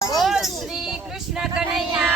Shri Krishna Kanaiya.